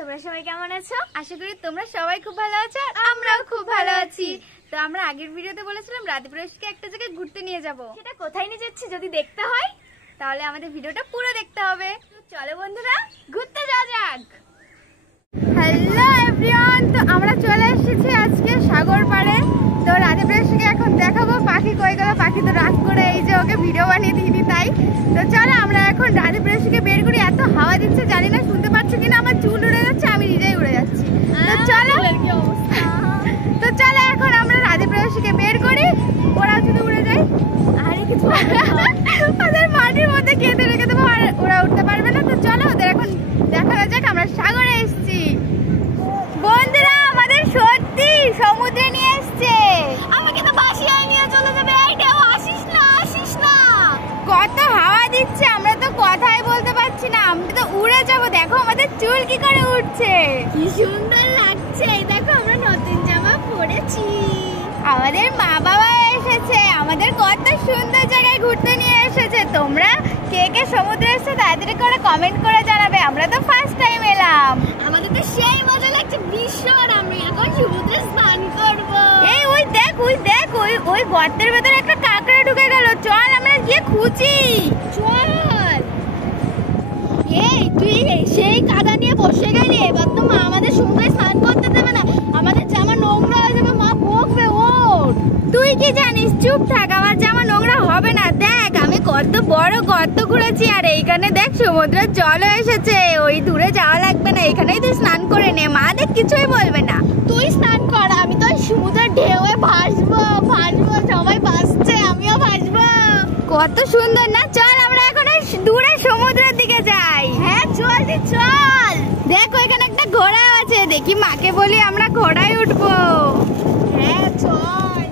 তোমরা সবাই কেমন আছো? আশা করি তোমরা সবাই খুব ভালো আছো আর আমরাও খুব ভালো আছি। তো আমরা আগের ভিডিওতে বলেছিলাম রাধিপ্রকাশকে একটা জায়গায় ঘুরতে নিয়ে যাব। সেটা কোথায় নিয়ে যাচ্ছি যদি দেখতে হয় তাহলে আমাদের ভিডিওটা পুরো দেখতে হবে। তো চলো বন্ধুরা ঘুরতে যাওয়া যাক। হ্যালো এভরিওয়ান, তো আমরা চলে এসেছি আজকে সাগর পাড়ে। তো রাধিপ্রকাশকে এখন দেখাবো পাখি কই গেল। পাখি তো রাগ করে এই যে ওকে ভিডিও বানিয়ে দিইনি তাই। তো চলো আমরা এখন রাধিপ্রকাশকে বের করি। এত হাওয়া দিচ্ছে, জানি না শুনতে পাচ্ছ কিনা, আমার চুল উড়ে যাচ্ছে, আমি নিজেই উড়ে যাচ্ছি। তো চলো এখন আমরা রাধিপ্রকাশকে বের করি। ওরা যদি উড়ে যায় আর কিছু ওদের মাটির মধ্যে কেঁদে রেখে দেবো আর ওরা উঠতে পারবে না। তো চলো ওদের এখন দেখা যাক। আমরা সাগরে এসেছি বন্ধুরা, আমাদের সত্যি সমুদ্রে নিয়ে এসছে। আমাকে তো ভাসিয়ে নিয়ে চলে যাবে। এইটাও আসিস না, আসিস না। কত হাওয়া দিচ্ছে, আমরা তো কথাই বলতে পারছি না, আমরা তো উড়ে যাবো। দেখো আমাদের চুল কি করে উঠছে, কি সুন্দর লাগছে। এই দেখো আমরা নতুন জামা পরেছি, আমাদের মা বাবা এসেছে, আমাদের কত সুন্দর জায়গায় ঘুরতে নিয়ে এসেছে। তোমরা কে কে সমুদ্রে এসেছো তাড়াতাড়ি করে কমেন্ট করে জানাবে। আমরা তো ফার্স্ট টাইম এলাম, আমাদের তো সেই মজা লাগছে ভীষণ। আমি এখন সমুদ্রে স্নান করব। এই ওই দেখ ওই গর্তের ভেতরে একটা কাঁকড়া ঢুকে গেল। চল আমরা গিয়ে খুঁজি, চল। এই তুই সেই কাদা নিয়ে বসে গেলি, এবার তো মা আমাদের সমুদ্রে স্নান করতে দেবে না, আমাদের জামা নোংরা হয়ে যাবে, মা বকবে। ওর তুই কি জানিস? চুপ থাক, আমার জামা নোংরা হবে না। দেখ আমি কত বড় গর্ত খুঁড়েছি আর এইখানে দেখ সমুদ্রের জলও এসেছে। ওই দূরে যাওয়া লাগবে না, এখানেই তুই স্নান করে নে, মা দেখ কিছুই বলবে না। তুই স্নান কর, আমি তো সমুদ্রের ঢেউয়ে ভাসবো। সবাই ভাসছে, আমিও ভাসবো। কত সুন্দর না? চল আমরা এখন দূরে সমুদ্রের দিকে যাই। হ্যাঁ চল চল। দেখো এখানে একটা ঘোড়া আছে, দেখি মাকে বলি আমরা ঘোড়ায় উঠবো। হ্যাঁ চল।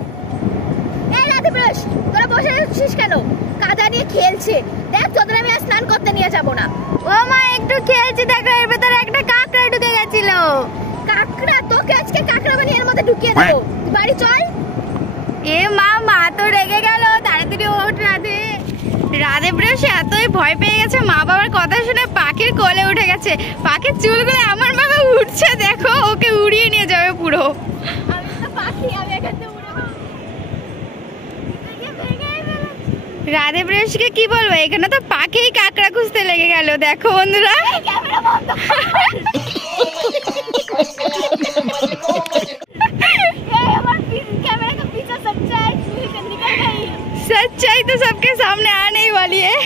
এই রাধিপ্রকাশ, তোরা বসে আছিস কেন? কাদা নিয়ে খেলছে, দেখ তোদের আমি আর স্নান করতে নিয়ে যাবো না। ও মা একটু খেলছি, দেখো এর ভেতরে একটা কাঁকড়া ঢুকে গেছিল। কাঁকড়া? তোকে আজকে কাঁকড়া বানিয়ে এর মধ্যে ঢুকিয়ে দেবো, তুই বাড়ি চল। এ মা তো রেগে গেল, তাড়াতাড়ি ওঠ। রাধিপ্রকাশ এতই ভয় পেয়ে গেছে মা বাবার কথা শুনে পাখির কোলে উঠে গেছে। পাখির চুলগুলো আমার বাবা উঠছে, দেখো ওকে উড়িয়ে নিয়ে যাবে পুরো। রাধিপ্রকাশকে কি বলবো, এখানে তো পাখি কাঁকড়া খুঁজতে লেগে গেল। দেখো বন্ধুরা सच्चाई तो सबके सामने आने ही वाली है।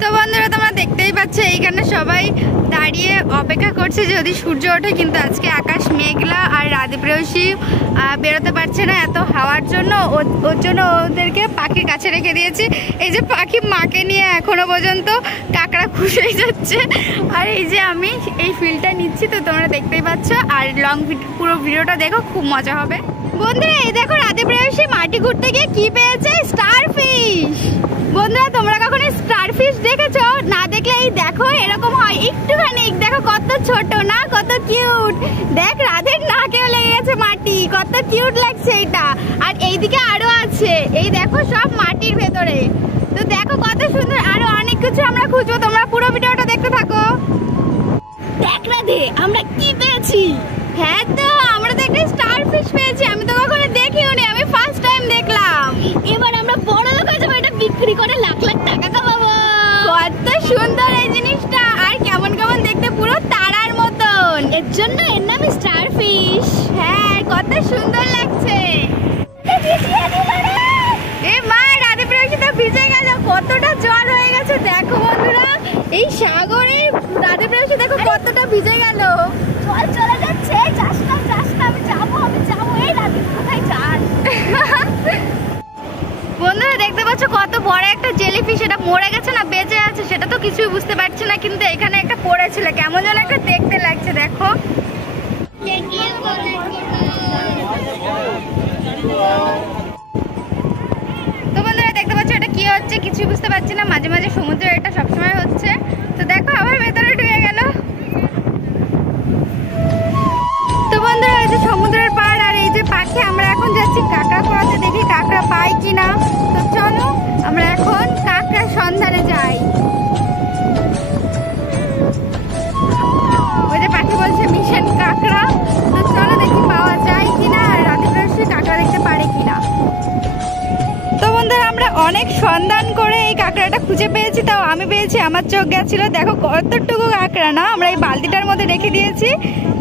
তো বন্ধুরা তোমরা দেখতেই পাচ্ছ এইখানে সবাই দাঁড়িয়ে অপেক্ষা করছে যদি সূর্য ওঠে, কিন্তু আজকে আকাশ মেঘলা আর রাধিপ্রকাশী বেরোতে পারছে না এত হাওয়ার জন্য। ওর জন্য ওদেরকে পাখির কাছে রেখে দিয়েছি। এই যে পাখি মাকে নিয়ে এখনো পর্যন্ত কাঁকড়া খুঁজেই যাচ্ছে। আর এই যে আমি এই ফিলটা নিচ্ছি, তো তোমরা দেখতেই পাচ্ছ। আর পুরো ভিডিওটা দেখো, খুব মজা হবে। বন্ধুরা এই দেখো রাধিপ্রকাশী মাটি ঘুরতে গিয়ে কি পেয়েছে, স্টারফিশ। বন্ধুরা তোমরা কখনো স্টারফিশ দেখেছো? না দেখলে এই দেখো এরকম হয় একটুখানি, দেখো কত ছোট না, কত কিউট। দেখ রাধের নাকেও লেগে গেছে মাটি, কত কিউট লাগছে এটা। আর এইদিকে আরো আছে, এই দেখো সব মাটির ভেতরে। তো দেখো কত সুন্দর, আরো অনেক কিছু আমরা খুঁজবো, তোমরা পুরো ভিডিওটা দেখতে থাকো। দেখ রাধে আমরা কি পেয়েছি। হ্যাঁ তো আমরা তো একটা স্টারফিশ পেয়েছি, আমি তো কখনো দেখিও নি, আমি ফার্স্ট টাইম দেখলাম। এবার আমরা বড় লোক হয়ে যাবো, এটা বিক্রি করে লাখ লাখ টাকা কামাবো। কত সুন্দর এই জিনিসটা, আর কেমন কেমন দেখতে, পুরো তারার মতন, এর জন্য এর নাম স্টারফিশ। হ্যাঁ কত সুন্দর লাগছে। এ মা রাধিপ্রকাশ তো ভিজে গেল, কতটা জল হয়ে গেছে। দেখো বন্ধুরা এই সাগরে রাধিপ্রকাশ দেখো কতটা ভিজে গেল। জল চলে যাচ্ছে, যাস না আমি যাবো। এই রাধি কোথায় যাস? বন্ধুরা দেখতে পাচ্ছ কত বড় একটা জেলিফিশ, এটা মরে গেছে না বেঁচে আছে সেটা তো কিছুই বুঝতে পারছি না, কিন্তু এখানে একটা পড়েছিল, কেমন যেন একটা দেখতে লাগছে। দেখো তো বন্ধুরা দেখতে পাচ্ছ এটা কি হচ্ছে কিছুই বুঝতে পারছি না, মাঝে মাঝে সমুদ্রে এটা সবসময় হচ্ছে। তো দেখো আবার ভেতরে ঢুকে গেল। তো বন্ধুরা এই যে সমুদ্রের পাড় আর এই যে পাখি, আমরা এখন যাচ্ছি কাঁকড়া পড়াতে, দেখি কাঁকড়া পাই কিনা। তো চলো আমরা এখন কাঁকড়ার সন্ধানে যাই। অনেক সন্ধান করে এই কাঁকড়াটা খুঁজে পেয়েছি, তাও আমি পেয়েছি, আমার চোখ গেছিল। দেখো কতটুকু কাঁকড়া না, আমরা এই বালতিটার মধ্যে রেখে দিয়েছি।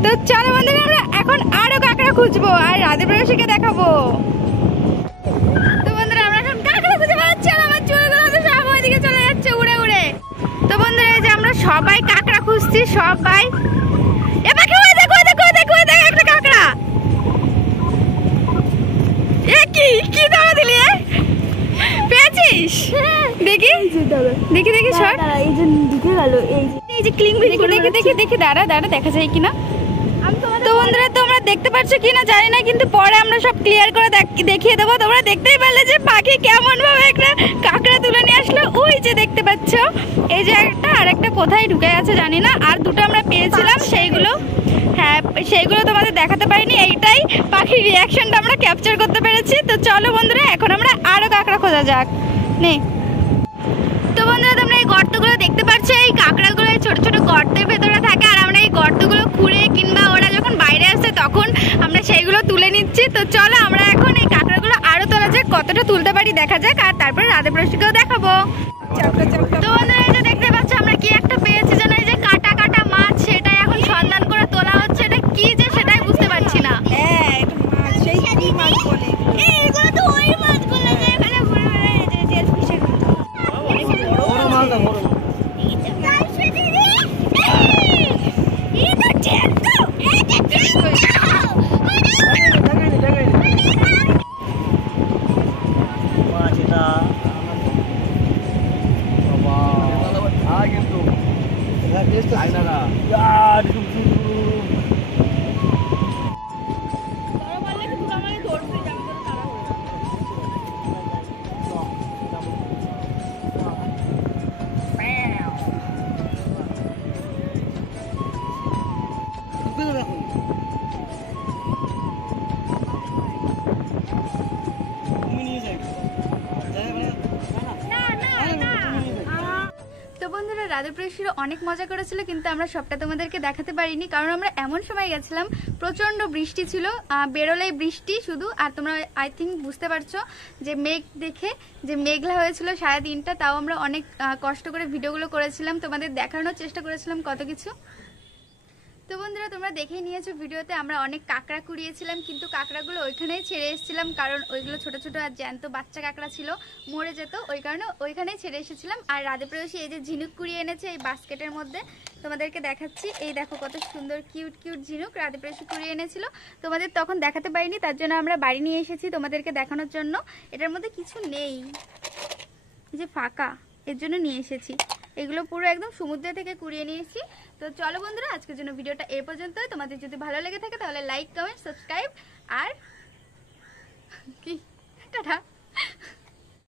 তো চলো বন্ধুরা আমরা এখন আরো কাঁকড়া খুঁজবো আর রাধে প্রেয়সীকে দেখাবো। তো বন্ধুরা আমরা এখন কাঁকড়া খুঁজে পাচ্ছি আর আমার চুলগুলো তো সব ওইদিকে চলে যাচ্ছে উড়ে উড়ে। তো বন্ধুরা এই যে আমরা সবাই কাঁকড়া খুঁজছি, সবাই। এ পাখি ওই দেখো দেখো দেখো দেখো একটা কাঁকড়া। এ কি কি দাঁড়া দিলি? পেয়েছিস? দেখি দেখি দেখি সর। এই যে ঢুকে গেল, এই যে ক্লিং দেখি দেখি দেখি দেখি দাঁড়া দাঁড়া দেখা যায় কিনা। তো বন্ধুরা তোমরা দেখতে পাচ্ছ কিনা জানি না, কিন্তু পরে আমরা সব ক্লিয়ার করে দেখিয়ে দেবো। তোমরা দেখতেই পারলে যে পাখি কেমন ভাবে একটা কাঁকড়া তুলে নিয়ে আসলো। ওই যে দেখতে পাচ্ছ এই যে একটা, আর একটা কোথায় ঢুকে গেছে জানি না। আর দুটো আমরা পেয়েছিলাম, সেইগুলো হ্যাঁ সেইগুলো তোমাদের দেখাতে পারিনি। এইটাই পাখির রিয়াকশনটা আমরা ক্যাপচার করতে পেরেছি। তো চলো বন্ধুরা এখন আমরা আরো কাঁকড়া খোঁজা যাক। নে তো বন্ধুরা তোমরা এই গর্তগুলো দেখতে পাচ্ছ, এই কাঁকড়াগুলো ছোট ছোট গর্তের ভেতরে থাকে। আর আমরা এই গর্তগুলো খুঁড়ে কিংবা ওরা যখন বাইরে আসে তখন আমরা সেইগুলো তুলে নিচ্ছি। তো চলো আমরা এখন এই কাঁকড়াগুলো আরো তোলা যাক, কতটা তুলতে পারি দেখা যাক, আর তারপরে রাধে প্রেয়সীকেও দেখাবো। তো বন্ধুরা এই যে দেখতে পাচ্ছ আমরা কি একটা পেয়েছি যেন, এই যে কাটা কাটা মাছ, সেটাই এখন সন্ধান করে তোলা হচ্ছে। এটা কি যে সেটাই বুঝতে পারছি না। এইগুলো তো ওই মাছগুলো যে এখানে ঘুরে ঘুরে যে ফিশের বন্ধুরা রাধে প্রেয়সী অনেক মজা করেছিল, কিন্তু আমরা সবটা তোমাদেরকে দেখাতে পারিনি, কারণ আমরা এমন সময় গেছিলাম প্রচন্ড বৃষ্টি ছিল, বেরোলেই বৃষ্টি শুধু। আর তোমরা আই থিঙ্ক বুঝতে পারছো যে মেঘ দেখে যে মেঘলা হয়েছিল 3:30টা, তাও আমরা অনেক কষ্ট করে ভিডিওগুলো করেছিলাম, তোমাদের দেখানোর চেষ্টা করেছিলাম কত কিছু। তো বন্ধুরা তোমরা দেখেই নিয়েছো ভিডিওতে আমরা অনেক কাঁকড়া কুড়িয়েছিলাম, কিন্তু কাঁকড়াগুলো ওইখানেই ছেড়ে এসেছিলাম, কারণ ওইগুলো ছোট ছোট আর জ্যান্ত বাচ্চা কাঁকড়া ছিল, মরে যেত, ওই কারণে ওইখানেই ছেড়ে এসেছিলাম। আর রাধে প্রেয়সী এই যে ঝিনুক কুড়িয়ে এনেছে এই বাস্কেটের মধ্যে, তোমাদেরকে দেখাচ্ছি। এই দেখো কত সুন্দর কিউট কিউট ঝিনুক রাধে প্রেয়সী কুড়িয়ে এনেছিল, তোমাদের তখন দেখাতে পারিনি, তার জন্য আমরা বাড়ি নিয়ে এসেছি তোমাদেরকে দেখানোর জন্য। এটার মধ্যে কিছু নেই, এই যে ফাঁকা, এর জন্য নিয়ে এসেছি। এগুলো পুরো একদম সমুদ্র থেকে কুড়িয়ে নিয়েছি। তো চলো বন্ধুরা আজকের জন্য ভিডিওটা এই পর্যন্তই। তোমাদের যদি ভালো লেগে থাকে তাহলে লাইক কমেন্ট সাবস্ক্রাইব আর কি টাটা।